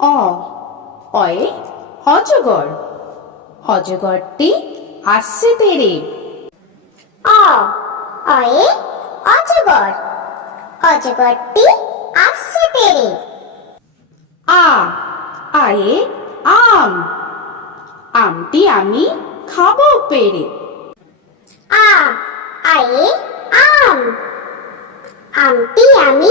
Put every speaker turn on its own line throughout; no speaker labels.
অ অয়ে অজগর অজগরটি আসছে তেরে।
অ অয়ে অজগর অজগরটি আসছে তেরে।
আ আয়ে আম। আমটি আমি খাব পেরে।
আ আয়ে আম। আমটি আমি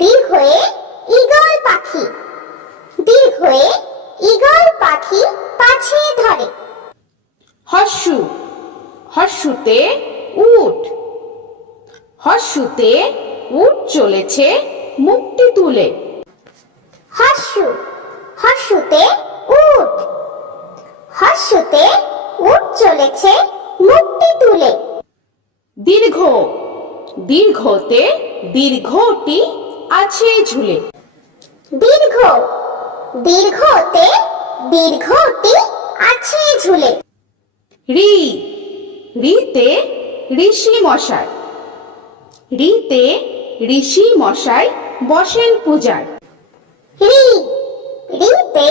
দীর্ঘয়ে ঈগল পাখি। দীর্ঘয়ে ঈগল পাখি পাছে ধরে।
হর্ষু হর্ষুতে উট। হর্ষুতে উট চলেছে মুক্তি তুলে।
হর্ষু হর্ষুতে উট। হর্ষুতে উট চলেছে মুক্তি তুলে।
দীর্ঘ দীর্ঘতে দীর্ঘটি আছে ঝুলে।
দীর্ঘ দীর্ঘতে দীর্ঘটি আছে ঝুলে।
রি রিতে ঋষি মশাই। রিতে ঋষি মশাই বসেন পূজায়।
রি রিতে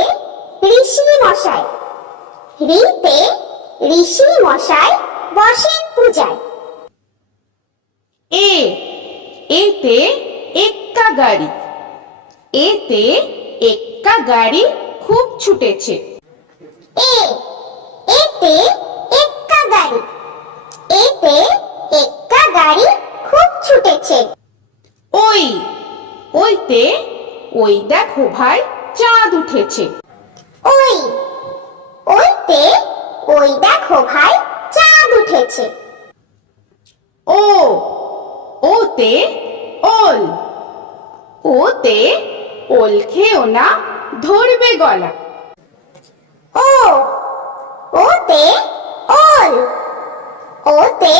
ঋষি মশাই। রিতে ঋষি মশাই বসেন পূজায়।
এ এতে এক্কা গাড়ি। এতে এক্কা গাড়ি খুব ছুটেছে।
এ এতে এক্কা গাড়ি। এতে এক্কা গাড়ি খুব ছুটেছে।
ওই ওইতে ওই দেখো ভাই চাঁদ উঠেছে।
ওই ওইতে ওই দেখো ভাই চাঁদ উঠেছে।
ও ওতে ওল। ওতে ওল খেও না ধরবে গলা।
ও ওতে ওল। ওতে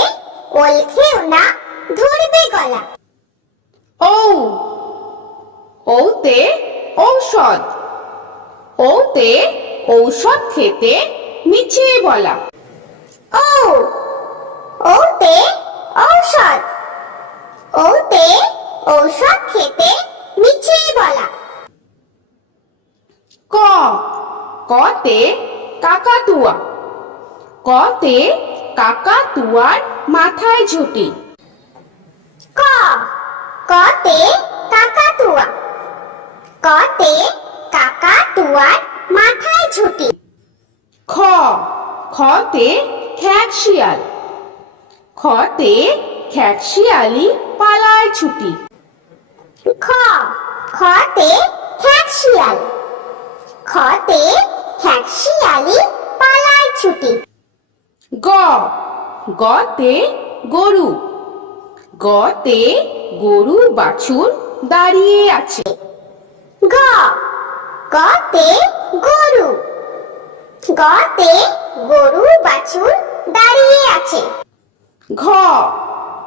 ওল খেও না ধরবে গলা।
ও ওতে ঔষধ। ওতে ঔষধ খেতে মিছে বলা।
ও ওতে ঔষধ ওতে ঔষধ খেতে মিছে বলা
ক কতে কাকাতুয়া। কতে কাকাতুয়ার মাথায় ঝুটি।
ক কতে কাকাতুয়া। কতে কাকাতুয়ার মাথায় ঝুটি।
খ খতে খ্যাক শিয়াল খতে খ্যাক শিয়ালি পালায় ছুটি
খ খতে খ্যাক শিয়াল খতে খ্যাক শিয়ালি পালায় ছুটি
গ। গতে গরু। গতে গরু বাছুর দাঁড়িয়ে আছে।
গ। গতে গরু। গতে গরু বাছুর দাঁড়িয়ে আছে।
ঘ।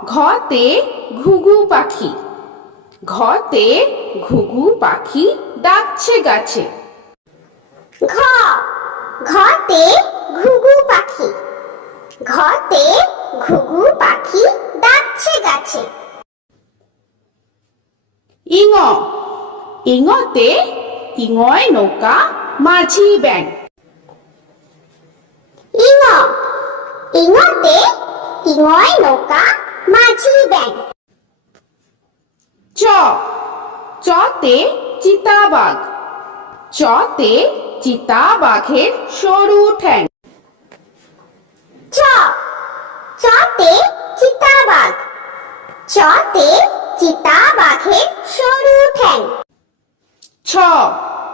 ঘতে ঘুঘু পাখি। ঘতে ঘুঘু পাখি ডাকছে গাছে।
ঘ ঘতে ঘুঘু পাখি। ঘতে ঘুঘু পাখি ডাকছে গাছে।
ইঙ ইঙতে ইঙয় নৌকা মাঝি ব্যাং।
ইঙ ইঙতে ইঙয় নৌকা মাঝি ব্যাং।
চ চতে চিতাবাঘ। চতে চিতাবাঘের সরু ঠ্যাং।
চ। চতে চিতাবাঘ চতে চিতাবাঘের সরু ঠ্যাং।
ছ।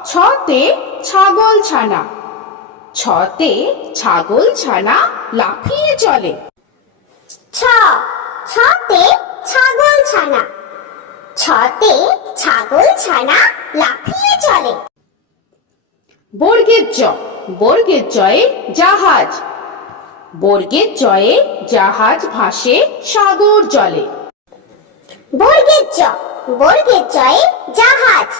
ছতে ছাগল ছানা। ছতে ছাগল ছানা লাফিয়ে চলে।
ছ। ছতে ছাগল ছানা। ছতে ছাগল ছানা লাফিয়ে চলে।
বর্গের জ বর্গের জয়ে জাহাজ। বর্গের জয়ে জাহাজ ভাসে সাগর জলে।
বর্গের জ বর্গের জয়ে জাহাজ।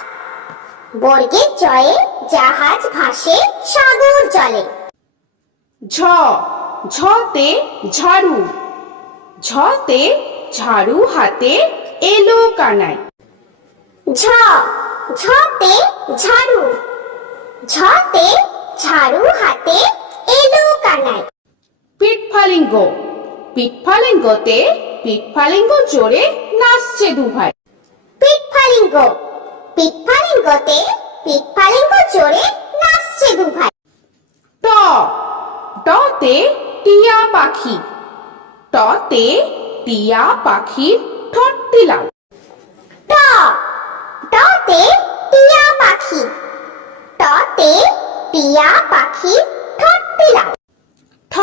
বর্গের জয়ে জাহাজ ভাসে সাগর জলে।
ঝ। ঝতে ঝাড়ু। ঝতে ঝাড়ু হাতে এলো কানাই
ঝ। ঝতে ঝাড়ু। ঝতে ঝাড়ু হাতে এলো কানাই
পিঠফালিঙ্গ। পিঠফালিঙ্গতে পিঠফালিঙ্গ জোরে নাচছে দুভাই।
পিঠফালিঙ্গ। পিঠফালিঙ্গতে পিঠফালিঙ্গ জোরে নাচছে দুভাই।
ট। টতে টিয়া পাখি। টতে টিয়া পাখির ঠোঁটটি লাল
ট টতে টিয়া পাখি টতে টিয়া পাখি ঠোঁটটি লাল
ঠ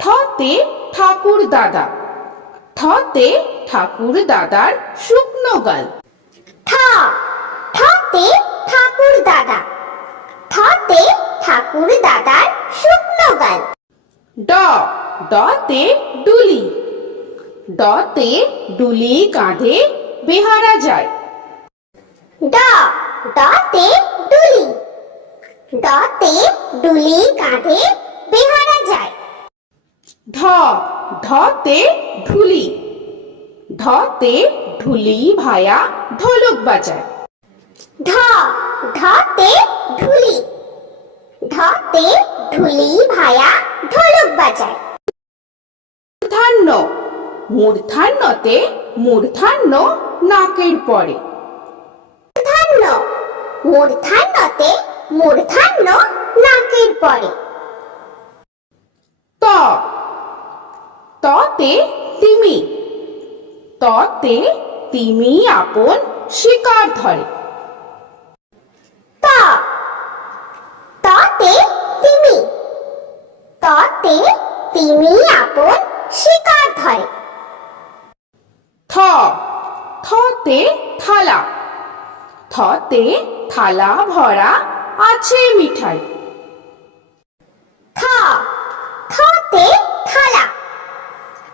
ঠতে ঠাকুর দাদা। ঠতে ঠাকুর দাদার শুকনো গাল।
ঠ ঠতে ঠাকুর দাদা। ঠতে ঠাকুর দাদার শুকনো গাল।
ড ডতে ডুলি। ডতে ডুলি কাঁধে বেহারা যায়।
ড ডতে ডুলি। ডতে ডুলি কাঁধে বেহারা যায়।
ঢ ঢতে ঢুলি। ঢতে ঢুলি ভায়া ঢোলক বাজায়।
ঢ ঢতে ঢুলি। ঢতে ঢুলি ভায়া ঢোলক বাজায়।
মূর্ধান্য মূর্ধান্যতে মূর্ধান্য নাকের পরে।
মূর্ধান্য মূর্ধান্যতে মূর্ধান্য নাকের পরে।
ত ততে তিমি। ততে তিমি আপন শিকার ধরে।
ত, ততে তিমি। ততে তিমি আপন শিকার ধরে।
থ, থতে থালা। থতে থালা ভরা আছে মিঠাই
থ থতে থালা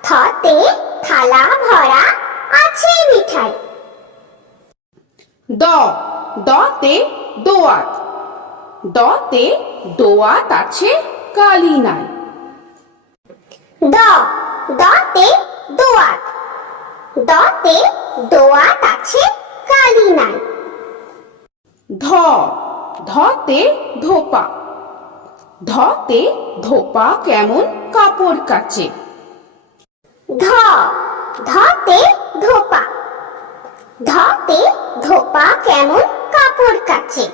থতে থালা ভরা আছে মিঠাই
দ। দতে দোয়াত। দতে দোয়াত আছে কালি নাই।
দ। দতে দোয়াত। দতে দোয়াত আছে কালি নাই।
ধ। ধতে ধোপা। ধতে ধোপা কেমন কাপড় কাচে।
ধ। ধতে ধোপা। ধতে ধোপা কেমন কাপড় কাচে?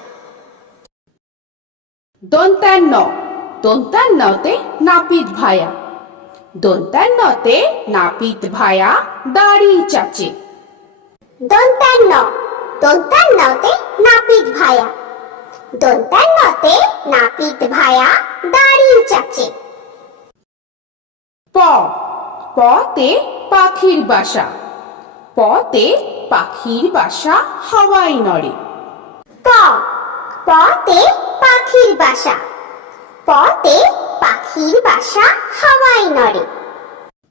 দন্তান্ন দন্তান্নতে নাপিত ভায়া। দন্তান্নতে নাপিত ভায়া দাড়ি চাচে।
দন্তান্ন দন্তান্নতে নাপিত ভায়া। দন্তান্নতে নাপিত ভায়া দাড়ি চাচে।
প। পতে পাখির বাসা। পতে পাখির বাসা হাওয়ায় নড়ে।
প পতে পাখির বাসা। পতে পাখির বাসা হাওয়ায় নড়ে।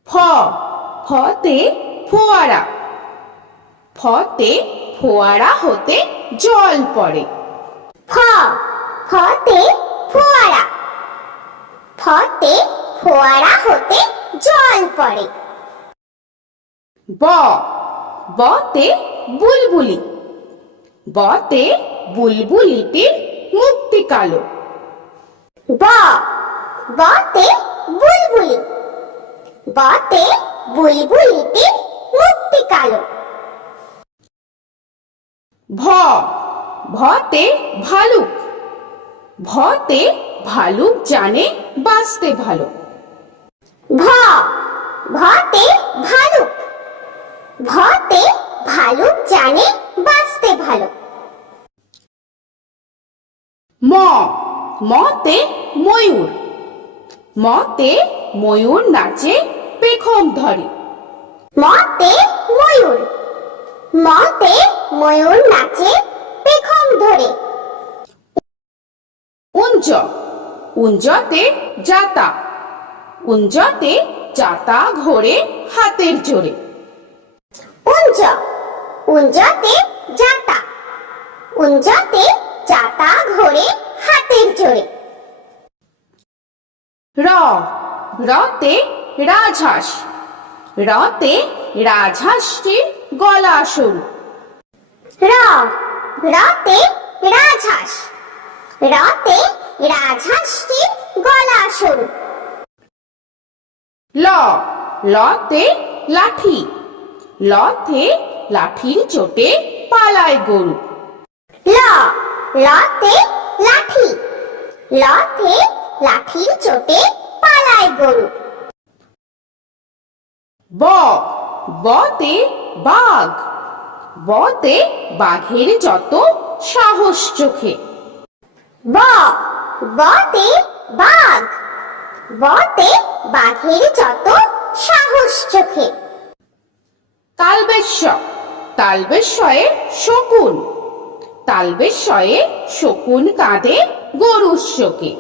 ফ ফতে ফোয়ারা। ফতে ফোয়ারা হতে জল পড়ে।
ফ ফতে ফোয়ারা। ফতে ফোয়ারা হতে জল পড়ে।
ব বতে বুলবুলি। বতে বুলবুলিটির মুক্তি কালো।
ব, বতে বুলবুলি। বতে বুলবুলিটির মুক্তি কালো।
ভ, ভতে ভালুক। ভতে ভালুক জানে বাঁচতে ভালো।
ভ, ভতে ভালুক। ভতে ভালুক জানে বাঁচতে ভালো।
ম মতে ময়ূর। মতে ময়ূর নাচে পেখম ধরে।
মতে ময়ূর। মতে ময়ূর নাচে পেখম ধরে।
উঞ্জ উঞ্জতে যাতা। উঞ্জতে যাতা ঘোরে হাতের জোরে।
উঞ্জ উঞ্জতে যাতা। উঞ্জতে যাতা ঘোরে হাতের জোরে
র। রতে রাজহাঁস। রতে রাজহাঁসটির গলা সরু
র। রতে রাজহাঁস। রতে রাজহাঁসটির গলা সরু
ল। লতে লাঠি। লতে লাঠির চোটে পালায় গরু।
ল লতে লাঠি। লতে লাঠির চোটে পালায় গরু।
ব বতে বাঘ। বতে বাঘের যত সাহস চোখে।
ব বতে বাঘ। বতে বাঘের যত সাহস চোখে।
তালবেশ্য তালবেশ্বয়ে শকুন। তালবেশ্বয়ে শকুন কাঁধে গরুর শোকে।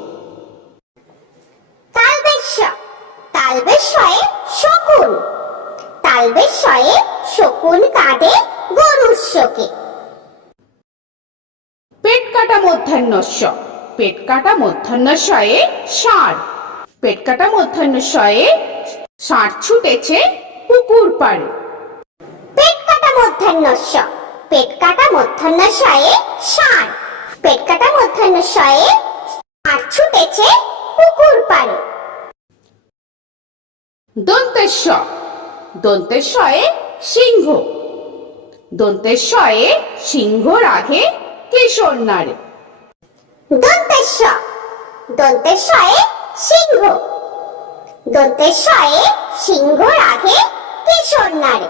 তালবেশ্য তালবেশ্বয়ে শকুন। তালবেশ্বয়ে শকুন কাঁধে গরুর শোকে।
পেট কাটা মধ্যাহ্নস্য পেট কাটা মধ্যাহ্নশয়ে ষাঁড়। পেট কাটা মধ্যাহ্নশয়ে ষাঁড় ছুটেছে পুকুর পাড়ে।
মধ্যাহ্নস্য। পেট কাটা মধ্যাহ্নশয়ে ষাঁড়। পেট কাটা মধ্যাহ্নশয়ে ষাঁড় ছুটেছে পুকুর পাড়ে।
দন্তেশ্ব দন্তেশ্বয়ে সিংহ। দন্তেশ্বয়ে সিংহ রাখে কিশোর নারে
দন্তেশ্ব দন্তেশ্বয়ে সিংহ। দন্তেশ্বয়ে সিংহ রাখে কিশোর নারে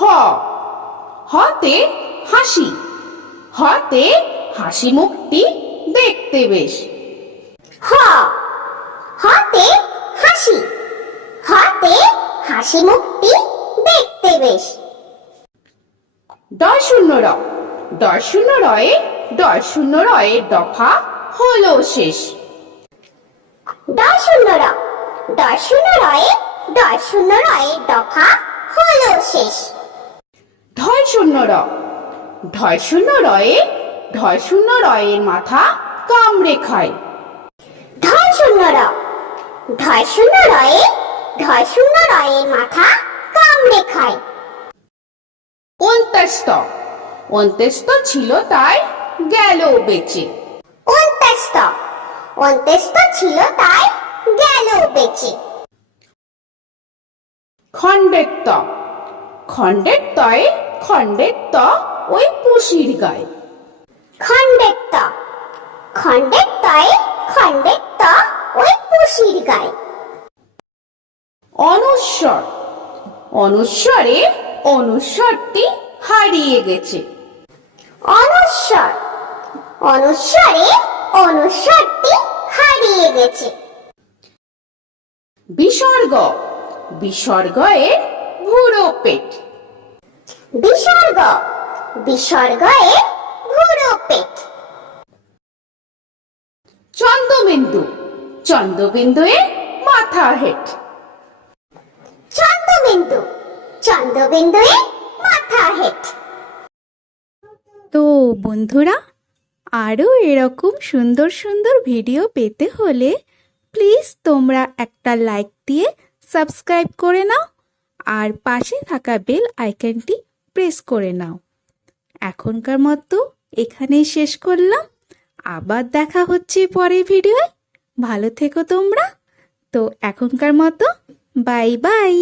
হ। হতে হাসি। হতে হাসি মুখটি দেখতে বেশ।
হ। হাতে হাসি। হাতে হাসি মুখটি দেখতে বেশ।
ডয় শূন্য র। ডয় শূন্য রয়ে ডয় শূন্য রয়ের দফা হলো শেষ।
দশ শূন্য র। দশ শূন্য রয়ে দশ শূন্য রয়ে দফা হলো শেষ।
শূন্য র ঢয় শূন্য রয়ে ঢয় শূন্য রয়ের মাথা
ঢয় শূন্য র ঢয় শূন্য রয়ে ঢয় শূন্য রয়ের মাথা
ছিল তাই গেল বেঁচে।
অন্ত্যস্ত অন্ত্যস্ত ছিল তাই গেল বেঁচে।
খণ্ডেত্ব খণ্ডেত্বয়ে খণ্ডেত্ব ওই পুষির গায়ে।
খণ্ডেত্ব খণ্ডেত্বয়ে খণ্ডেত্ব ওই পুষির গায়ে।
অনুস্বর। অনুস্বরে অনুস্বরটি হারিয়ে গেছে।
অনুস্বর। অনুস্বরে অনুস্বরটি হারিয়ে গেছে।
বিসর্গ। বিসর্গয়ে ভুরো পেট।
বিসর্গ। বিসর্গয়ে ভুরো পেট
চন্দ্রবিন্দু। চন্দ্রবিন্দুয়ে মাথা হেট।
চন্দ্রবিন্দু। চন্দ্রবিন্দুয়ে মাথা হেট।
তো বন্ধুরা আরও এরকম সুন্দর সুন্দর ভিডিও পেতে হলে প্লিজ তোমরা একটা লাইক দিয়ে সাবস্ক্রাইব করে নাও আর পাশে থাকা বেল আইকনটি প্রেস করে নাও। এখনকার মতো এখানেই শেষ করলাম। আবার দেখা হচ্ছে পরের ভিডিওয়। ভালো থেকো তোমরা। তো এখনকার মতো, বাই বাই।